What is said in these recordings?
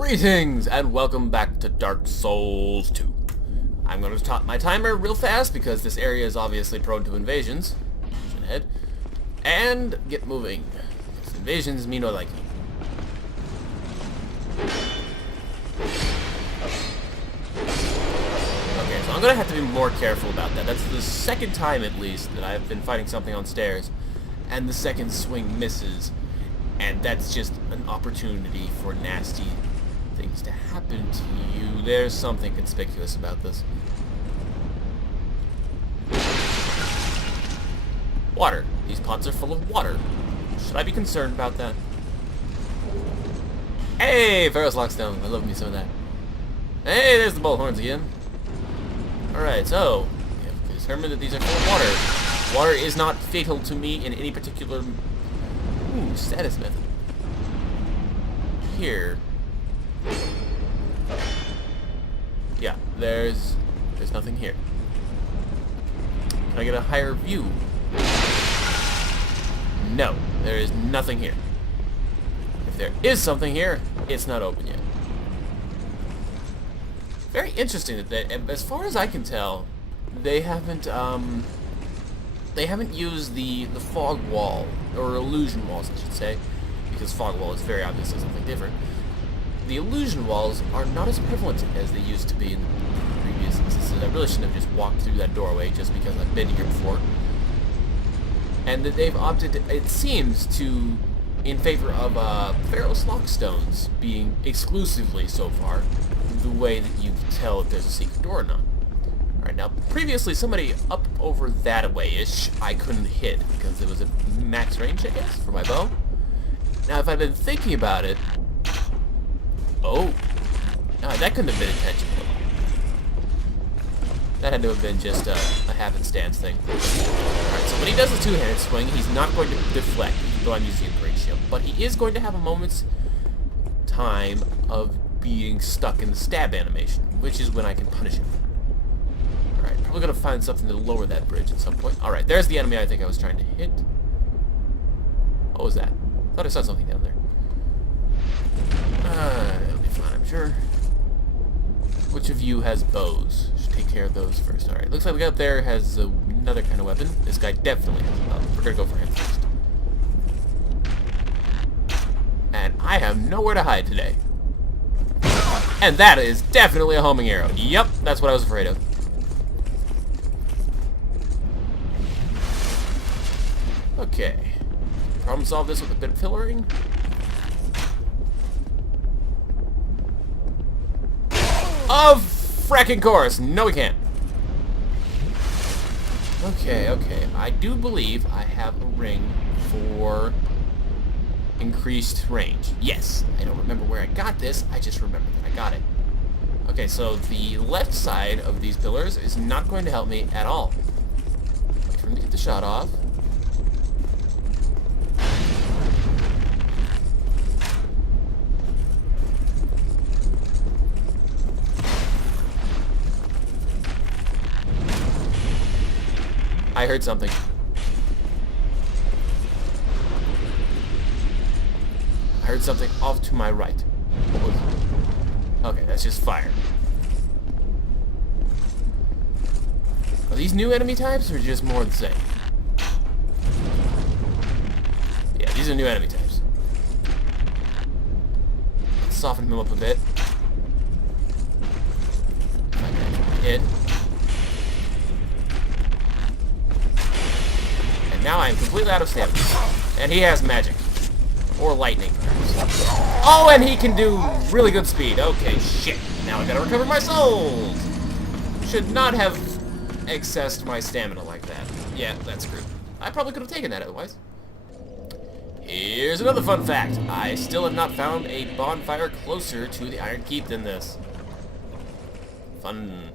Greetings and welcome back to Dark Souls 2. I'm going to stop my timer real fast because this area is obviously prone to invasions. Ahead. And get moving. Because invasions mean no liking. Okay, so I'm going to have to be more careful about that. That's the second time at least that I've been fighting something on stairs and the second swing misses. And that's just an opportunity for nasty things to happen to you. There's something conspicuous about this. Water. These pots are full of water. Should I be concerned about that? Hey, Pharaoh's Lockstone. I love me some of that. Hey, there's the bullhorns again. Alright, so we have determined that these are full of water. Water is not fatal to me in any particular status method. Here. Yeah, there's nothing here. Can I get a higher view? No, there is nothing here. If there is something here, it's not open yet. Very interesting that as far as I can tell, they haven't used the fog wall, or illusion walls, I should say, because fog wall is very obviously something different. The illusion walls are not as prevalent as they used to be in previous instances. I really shouldn't have just walked through that doorway just because I've been here before. And that they've opted, it seems, to in favor of Pharaoh's Lockstones being exclusively, so far, the way that you can tell if there's a secret door or not. Alright, now, previously, somebody up over that way-ish I couldn't hit because it was a max range, I guess, for my bow. Now, if I'd been thinking about it... Oh! No, that couldn't have been intentional. That had to have been just a happenstance thing. Alright, so when he does the two-handed swing, he's not going to deflect, even though I'm using a great shield. But he is going to have a moment's time of being stuck in the stab animation, which is when I can punish him. Alright, probably gonna find something to lower that bridge at some point. Alright, there's the enemy I think I was trying to hit. What was that? I thought I saw something down there. It'll be fine, I'm sure. Which of you has bows? Should take care of those first. Alright, looks like the guy up there has another kind of weapon. This guy definitely has a bow. We're gonna go for him first. And I have nowhere to hide today. And that is definitely a homing arrow. Yep, that's what I was afraid of. Okay. Problem solve this with a bit of pillaring. Of fracking course! No, we can't. Okay. I do believe I have a ring for increased range. Yes. I don't remember where I got this. I just remember that I got it. Okay, so the left side of these pillars is not going to help me at all. Wait for him to get the shot off. I heard something. I heard something off to my right. What was it? Okay, that's just fire. Are these new enemy types or just more of the same? Yeah, these are new enemy types. Let's soften him up a bit. I can actually hit. Now I am completely out of stamina. And he has magic. Or lightning. Oh, and he can do really good speed. Okay, shit. Now I gotta recover my souls. Should not have accessed my stamina like that. Yeah, that's screwed. I probably could have taken that otherwise. Here's another fun fact. I still have not found a bonfire closer to the Iron Keep than this. Fun.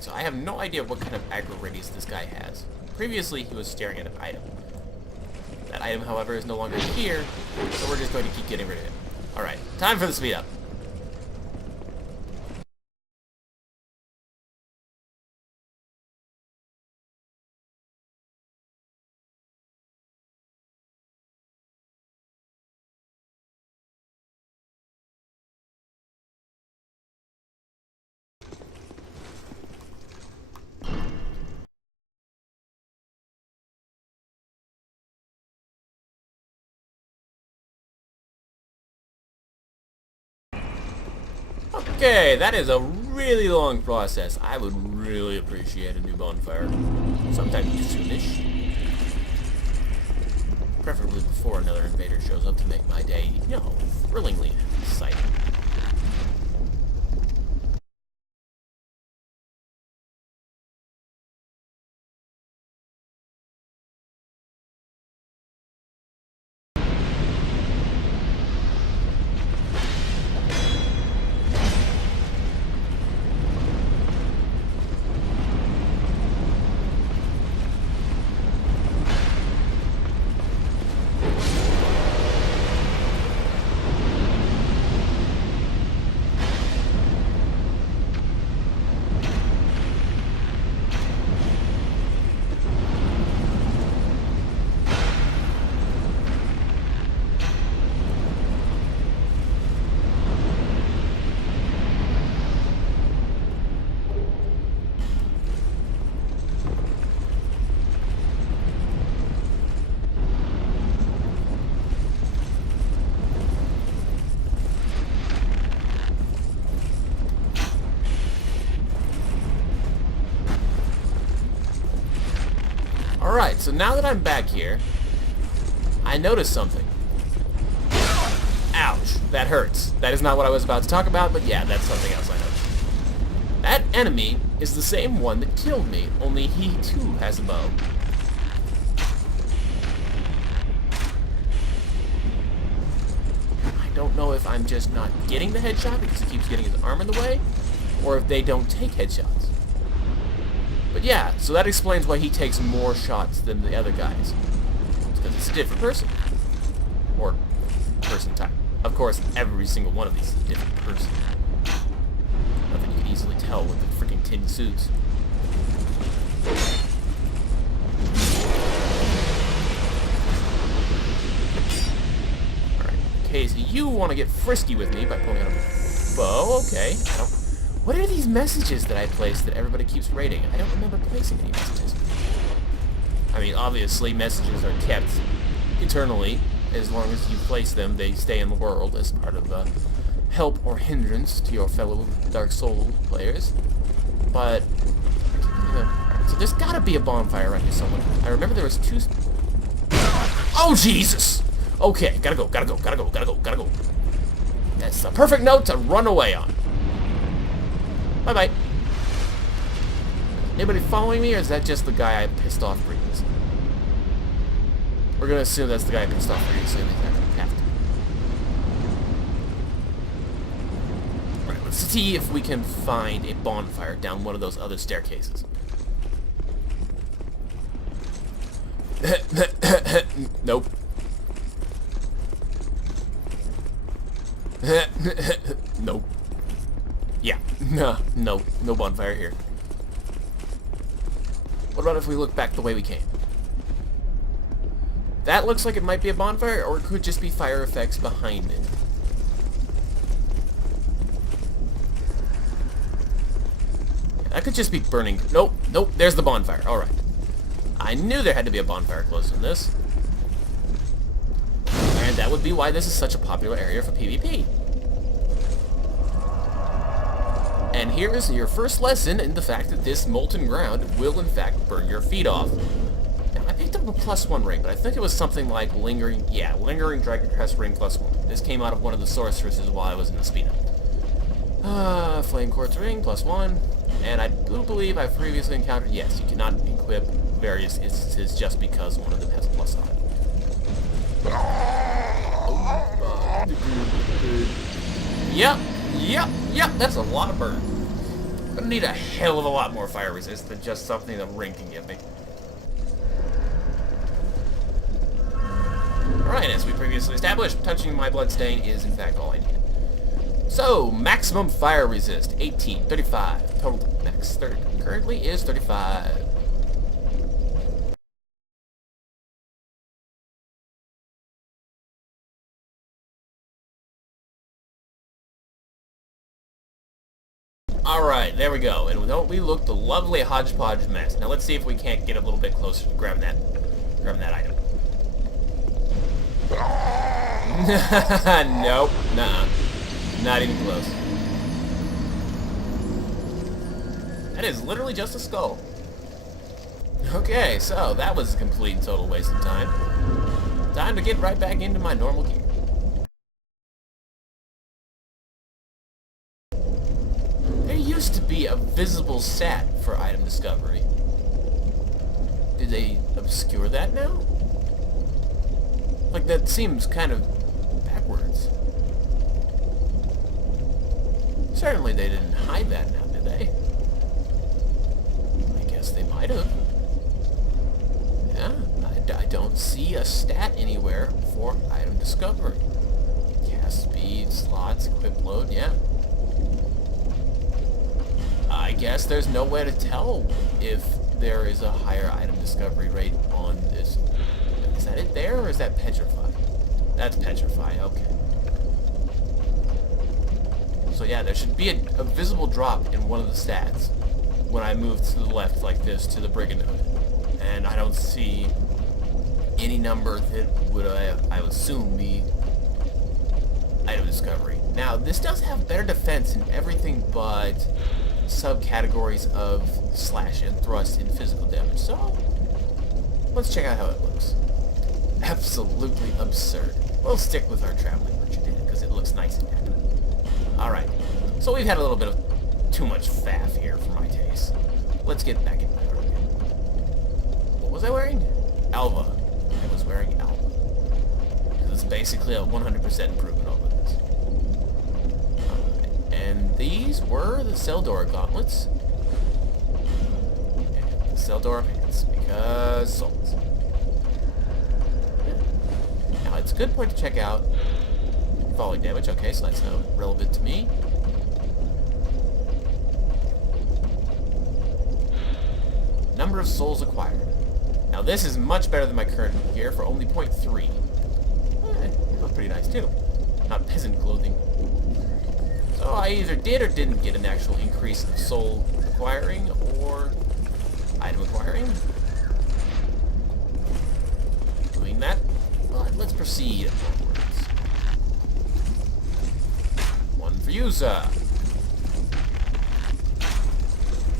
So I have no idea what kind of aggro radius this guy has. Previously, he was staring at an item. That item, however, is no longer here, so we're just going to keep getting rid of him. Alright, time for the speed up. Okay, that is a really long process. I would really appreciate a new bonfire. Sometime soonish. Preferably before another invader shows up to make my day, you know, thrillingly exciting. Alright, so now that I'm back here, I noticed something. Ouch, that hurts. That is not what I was about to talk about, but yeah, that's something else I noticed. That enemy is the same one that killed me, only he too has a bow. I don't know if I'm just not getting the headshot because he keeps getting his arm in the way, or if they don't take headshots. But yeah, so that explains why he takes more shots than the other guys. It's because it's a different person. Or person type. Of course, every single one of these is a different person. Nothing you can easily tell with the freaking tin suits. Alright, okay, so you want to get frisky with me by pulling out a bow. Okay, I don't... What are these messages that I placed that everybody keeps rating? I don't remember placing any messages. I mean, obviously, messages are kept eternally. As long as you place them, they stay in the world as part of help or hindrance to your fellow Dark Soul players. But, so there's gotta be a bonfire around here somewhere. I remember there was two... Oh, Jesus! Okay, gotta go. That's the perfect note to run away on. Bye-bye. Anybody following me, or is that just the guy I pissed off previously? We're gonna assume that's the guy I pissed off previously, and they have to. Alright, let's see if we can find a bonfire down one of those other staircases. Nope. Nope. Yeah, no bonfire here. What about if we look back the way we came? That looks like it might be a bonfire, or it could just be fire effects behind it. That could just be burning. Nope, there's the bonfire. Alright. I knew there had to be a bonfire close to this. And that would be why this is such a popular area for PvP. And here's your first lesson in the fact that this molten ground will in fact burn your feet off. Now, I picked up a +1 ring, but I think it was something like Lingering Dragon Crest ring +1. This came out of one of the sorceresses while I was in the speed up. Flame Quartz ring +1. And I do believe I've previously encountered, yes, you cannot equip various instances just because one of them has a plus on it. Yep, that's a lot of burn. I'm gonna need a hell of a lot more fire resist than just something the ring can give me. Alright, as we previously established, touching my bloodstain is in fact all I need. So, maximum fire resist, 18, 35. Total max currently is 35. Alright, there we go. And don't we look the lovely hodgepodge mess. Now let's see if we can't get a little bit closer to grab that item. Nope, nuh-uh. Not even close. That is literally just a skull. Okay, so that was a complete and total waste of time. Time to get right back into my normal gear. There used to be a visible stat for item discovery. Did they obscure that now? Like, that seems kind of backwards. Certainly they didn't hide that now, did they? I guess they might have. Yeah, I don't see a stat anywhere for item discovery. Cast speed, slots, equip load, yeah. I guess there's no way to tell if there is a higher item discovery rate on this. Is that it there, or is that petrify? That's petrify, okay. So yeah, there should be a visible drop in one of the stats when I move to the left like this to the Brigand Hood. And I don't see any number that would, I would assume, be item discovery. Now, this does have better defense in everything but subcategories of slash and thrust and physical damage. So, let's check out how it looks. Absolutely absurd. We'll stick with our traveling merchant because it looks nice and accurate. Alright, so we've had a little bit of too much faff here for my taste. Let's get back in my room again. What was I wearing? Alva. I was wearing Alva. It's basically a 100% improvement over this. Alright, and these were the Seldora gauntlets. And the Seldora pants, because souls. Yeah. Now, it's a good point to check out falling damage. Okay, so that's now relevant to me. Number of souls acquired. Now this is much better than my current gear for only 0.3. It looks pretty nice too. Not peasant clothing. So I either did or didn't get an actual increase of soul acquiring or item acquiring. Doing that. But let's proceed onwards. One for you, sir.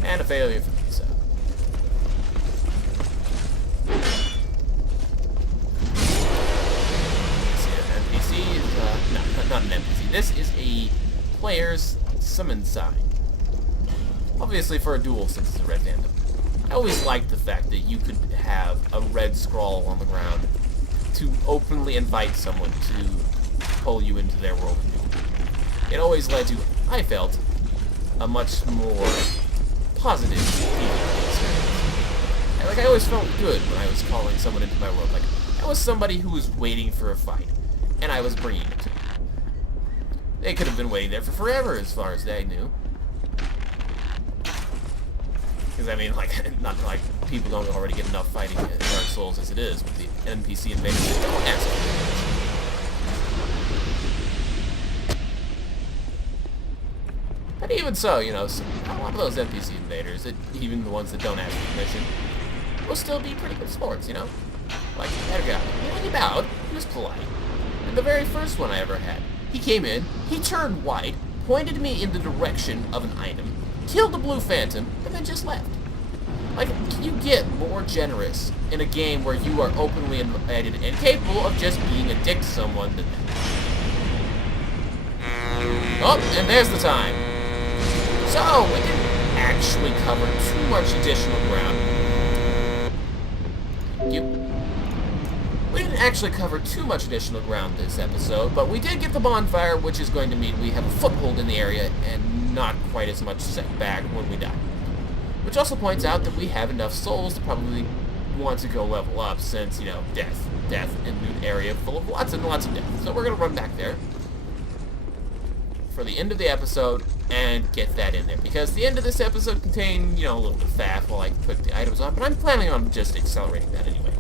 And a failure for me, sir. NPC is, no, not an NPC. This is a player's summon sign. Obviously for a duel, since it's a red fandom. I always liked the fact that you could have a red scrawl on the ground to openly invite someone to pull you into their world. It always led to, I felt, a much more positive experience. Like, I always felt good when I was calling someone into my world. Like, I was somebody who was waiting for a fight, and I was bringing it to them. They could have been waiting there for forever, as far as they knew. Because, I mean, like, not like people don't already get enough fighting in Dark Souls as it is with the NPC invaders that don't ask for permission. But even so, you know, a lot of those NPC invaders, even the ones that don't ask for permission, will still be pretty good sports, you know? Like, that guy, you know, he bowed, he was polite. And the very first one I ever had, he came in, he turned white, pointed me in the direction of an item, killed the blue phantom, and then just left. Like, can you get more generous in a game where you are openly invited and capable of just being a dick to someone than that? Oh, and there's the time. So, we didn't actually cover too much additional ground. We didn't actually cover too much additional ground this episode, but we did get the bonfire, which is going to mean we have a foothold in the area and not quite as much setback when we die. Which also points out that we have enough souls to probably want to go level up since, you know, death in an area full of lots and lots of death. So we're going to run back there for the end of the episode and get that in there. Because the end of this episode contained, you know, a little bit of faff while I put the items on, but I'm planning on just accelerating that anyway.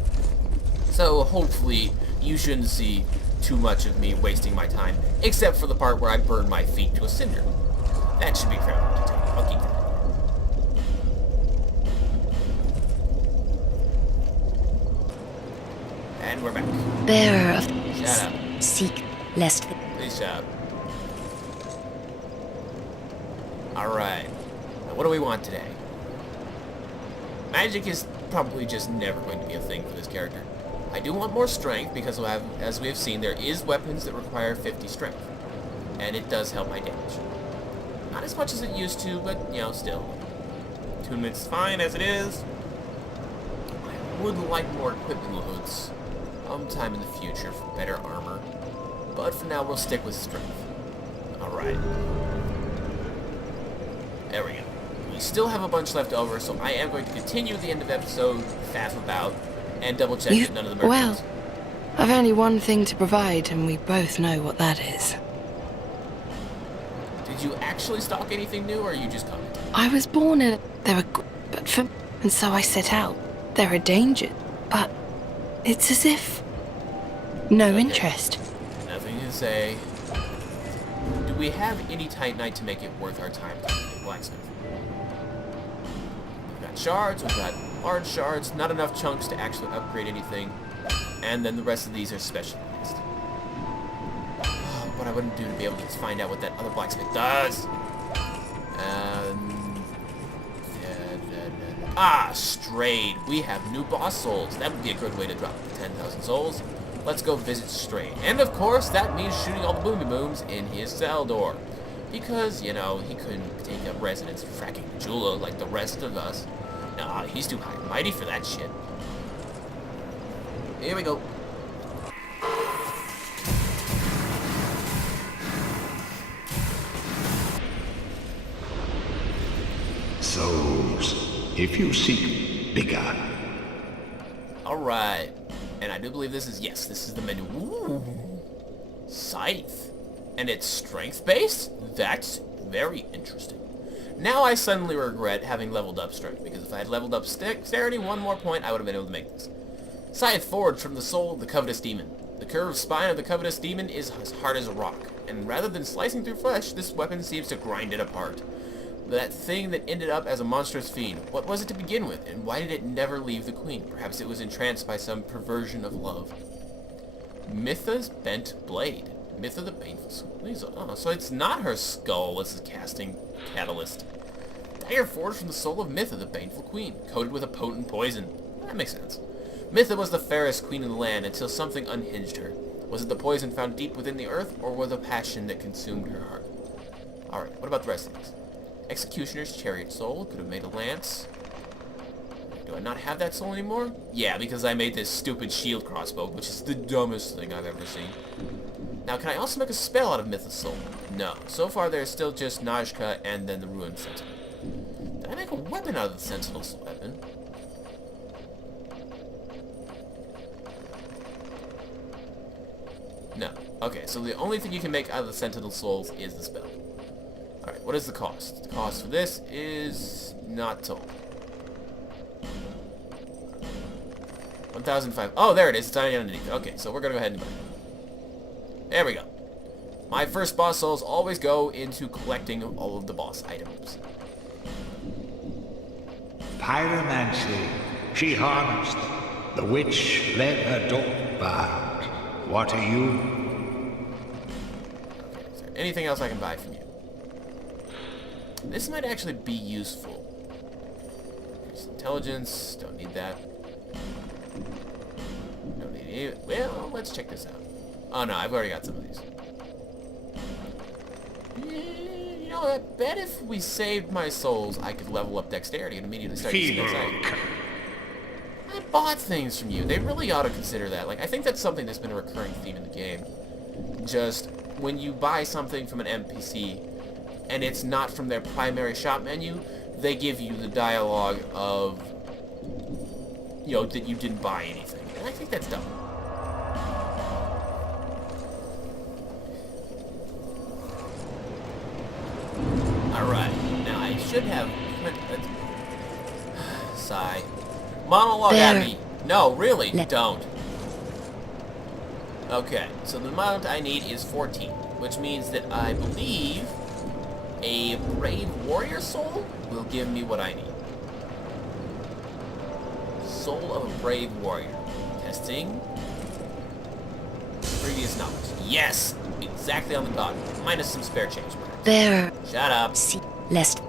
So hopefully you shouldn't see too much of me wasting my time, except for the part where I burn my feet to a cinder. That should be fairly entertaining. I'll keep that. And we're back. Bearer of Shut up. seek lest Please shut up. Alright. Now what do we want today? Magic is probably just never going to be a thing for this character. I do want more strength because, as we have seen, there is weapons that require 50 strength. And it does help my damage. Not as much as it used to, but, you know, still. Attunement's fine as it is. I would like more equipment loads sometime in the future for better armor. But for now, we'll stick with strength. Alright. There we go. We still have a bunch left over, so I am going to continue at the end of the episode, faff about, and double check that none of the merchants. Well, I've only one thing to provide, and we both know what that is. Did you actually stock anything new, or are you just coming? I was born in... They're a... But for... And so I set out. They're a danger. But... It's as if... No interest. Nothing to say. Do we have any titanite to make it worth our time to blacksmith? We've got shards, we've got large shards, not enough chunks to actually upgrade anything. And then the rest of these are specialized. What I wouldn't do to be able to find out what that other blacksmith does. Strayed. We have new boss souls. That would be a good way to drop 10,000 souls. Let's go visit Strayed. And of course, that means shooting all the boomy booms in his cell door. Because, you know, he couldn't take up residence fracking Jula like the rest of us. Nah, he's too high and mighty for that shit. Here we go. Souls, if you seek bigger. Alright. And I do believe this is, yes, this is the menu. Ooh. Scythe. And it's strength-based? That's very interesting. Now I suddenly regret having leveled up strength, because if I had leveled up dexterity 1 more point, I would have been able to make this. Scythe forged from the soul of the covetous demon. The curved spine of the covetous demon is as hard as a rock, and rather than slicing through flesh, this weapon seems to grind it apart. That thing that ended up as a monstrous fiend, what was it to begin with, and why did it never leave the queen? Perhaps it was entranced by some perversion of love. Mytha's bent blade. Mytha the Baneful. Oh, so it's not her skull this is casting catalyst. Dagger forged from the soul of Mytha, the Baneful Queen, coated with a potent poison. That makes sense. Mytha was the fairest queen in the land until something unhinged her. Was it the poison found deep within the earth, or was it the passion that consumed her heart? Alright, what about the rest of these? Executioner's chariot soul. Could have made a lance. Do I not have that soul anymore? Yeah, because I made this stupid shield crossbow, which is the dumbest thing I've ever seen. Now, can I also make a spell out of Mytha's soul? No. So far, there's still just Najka and then the Ruined Sentinel. Did I make a weapon out of the Sentinel's weapon? No. Okay, so the only thing you can make out of the Sentinel souls is the spell. Alright, what is the cost? The cost for this is not told. 1,005. Oh, there it is. It's tiny underneath. Okay, so we're gonna go ahead and buy it. There we go. My first boss souls always go into collecting all of the boss items. Pyromancy. She harnessed. The witch led her daughter bound. What are you? Okay, is there anything else I can buy from you? This might actually be useful. Increase intelligence. Don't need that. Don't need it. Well, let's check this out. Oh no, I've already got some of these. You know, I bet if we saved my souls, I could level up dexterity and immediately start using anxiety. I bought things from you. They really ought to consider that. Like, I think that's something that's been a recurring theme in the game. Just, when you buy something from an NPC, and it's not from their primary shop menu, they give you the dialogue of, you know, that you didn't buy anything. And I think that's dumb. Alright, now I should have... Sigh. Monologue There. at me. No, really, don't. Okay, so the amount I need is 14, which means that I believe a brave warrior soul will give me what I need. Soul of a brave warrior. Testing. Previous knowledge. Yes! Exactly on the dot. Minus some spare change. There. Shut up. See, lest.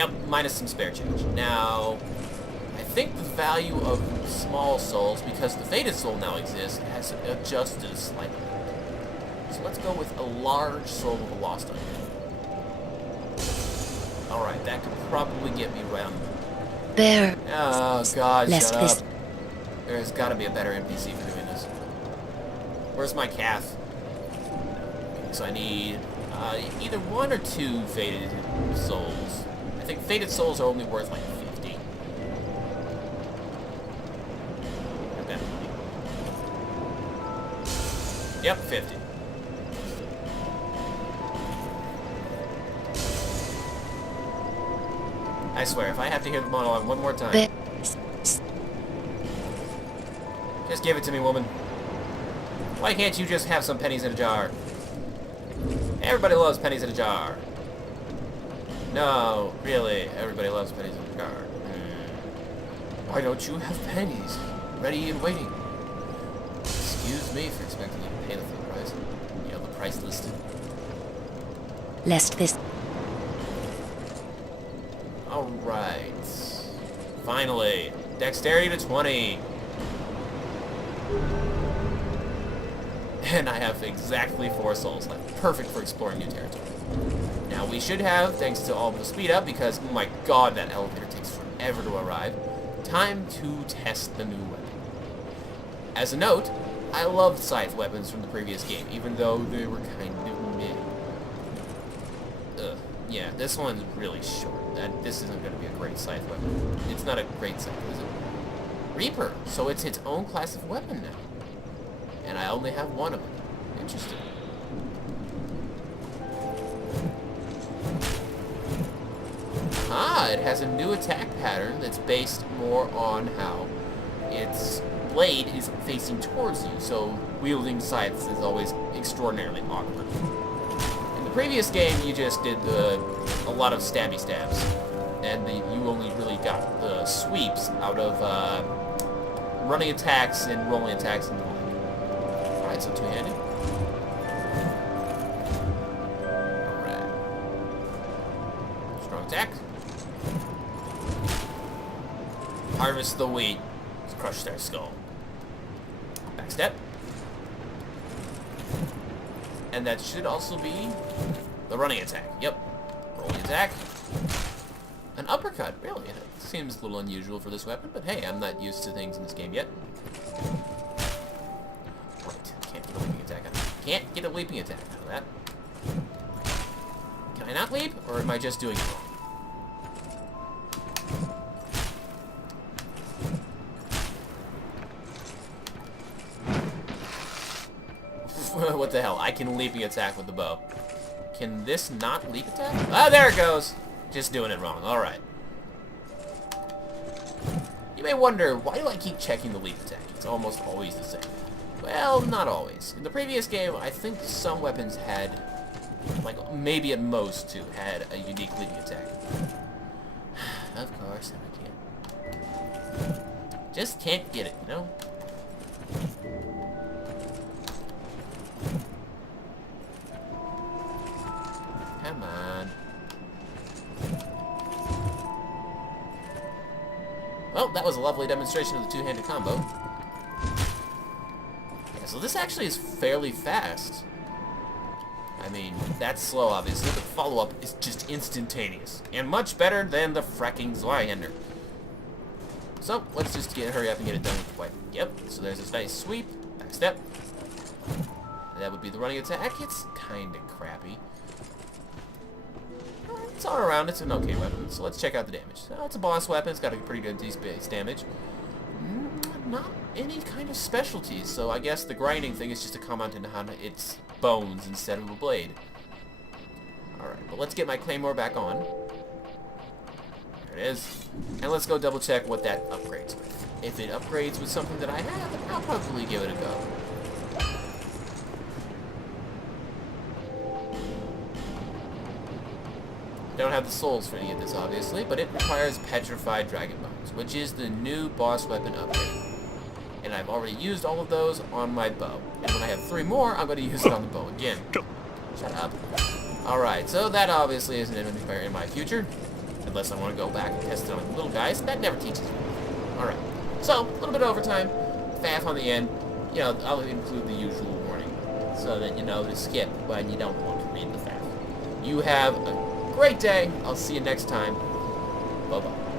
Yep, minus some spare change. Now, I think the value of small souls, because the Faded Soul now exists, has adjusted slightly. So let's go with a large Soul of a Lost Onion. Alright, that could probably get me around. There. Oh god, Less shut this. up. There's gotta be a better NPC for doing this. Where's my calf? So I need either 1 or 2 Faded Souls. I think Faded Souls are only worth like 50. Okay. Yep, 50. I swear, if I have to hear the monologue one more time, There. just give it to me, woman. Why can't you just have some pennies in a jar? Everybody loves pennies in a jar. No, really, everybody loves pennies in a jar. Why don't you have pennies ready and waiting? Excuse me for expecting you to pay the full price. You have the price listed. Lest this. Alright. Finally. Dexterity to 20. And I have exactly 4 souls left. Perfect for exploring new territory. Now we should have, thanks to all of the speed up, because, oh my god, that elevator takes forever to arrive, time to test the new weapon. As a note, I loved scythe weapons from the previous game, even though they were kind of meh. Yeah, this one's really short. This isn't going to be a great scythe weapon. It's not a great scythe, is it? Reaper, so it's its own class of weapon now. And I only have 1 of them. Interesting. Ah, it has a new attack pattern that's based more on how its blade is facing towards you, so wielding scythes is always extraordinarily awkward. In the previous game, you just did a lot of stabby stabs, and you only really got the sweeps out of running attacks and rolling attacks and the like. Alright, so two-handed. Alright. Strong attack. Harvest the wheat. Let's crush their skull. Back step. And that should also be the running attack. Yep. Rolling attack. An uppercut, really. It seems a little unusual for this weapon, but hey, I'm not used to things in this game yet. Right. Can't get a leaping attack out of that. Can't get a leaping attack out of that. Can I not leap, or am I just doing it wrong? What the hell? I can leaping attack with the bow. Can this not leap attack? Ah, there it goes! Just doing it wrong. Alright. You may wonder, why do I keep checking the leap attack? It's almost always the same. Well, not always. In the previous game, I think some weapons had, like, maybe at most 2, had a unique leaping attack. Of course, I can't. Just can't get it, you know? Come on. Well, that was a lovely demonstration of the two-handed combo. Yeah, so this actually is fairly fast. I mean, that's slow, obviously, but follow-up is just instantaneous. And much better than the fracking Zweihander. So, let's just hurry up and get it done with the wipe. Yep, so there's this nice sweep, back step. That would be the running attack. It's kind of crappy. It's all around, it's an okay weapon, so let's check out the damage. It's a boss weapon, it's got a pretty good base damage. Not any kind of specialties, so I guess the grinding thing is just a comment on its bones instead of a blade. Alright, but let's get my claymore back on. There it is. And let's go double check what that upgrades with. If it upgrades with something that I have, I'll probably give it a go. Don't have the souls for any of this, obviously, but it requires petrified dragon bones, which is the new boss weapon upgrade. And I've already used all of those on my bow. And when I have 3 more, I'm going to use it on the bow again. Shut up. Alright, so that obviously isn't in my future. Unless I want to go back and test it on little guys. That never teaches me. Alright. So, a little bit of overtime. Faff on the end. You know, I'll include the usual warning. So that you know to skip when you don't want to read the Faff. You have a great day. I'll see you next time. Bye-bye.